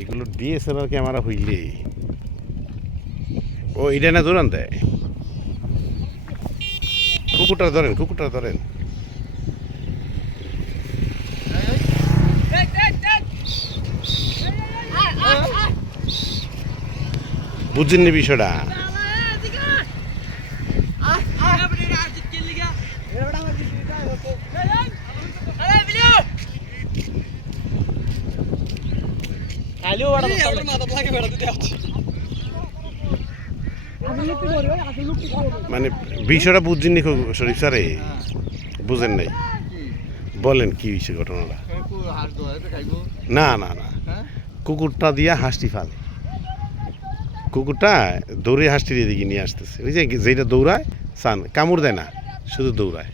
এগুলো DSLR camera হইলে। ও, এটা না জোরান দেয় কুকুরটা ধরেন কুকুরটা ধরেন। বুঝিনি বিষয়টা? মানে বিষয়টা বুঝছেন নি খুব শরীফ স্যারে? বুঝেন নাই। বলেন কি হয়েছে ঘটনাটা? না না না। কুকুরটা দিয়া হাঁসটি ফালে। কুকুরটা দৌড়ে হাসটি দিয়ে এদিকে নিয়ে আসতেছে। ওই যে যেটা দৌড়ায় সান কামড় দেয় না শুধু দৌড়ায়।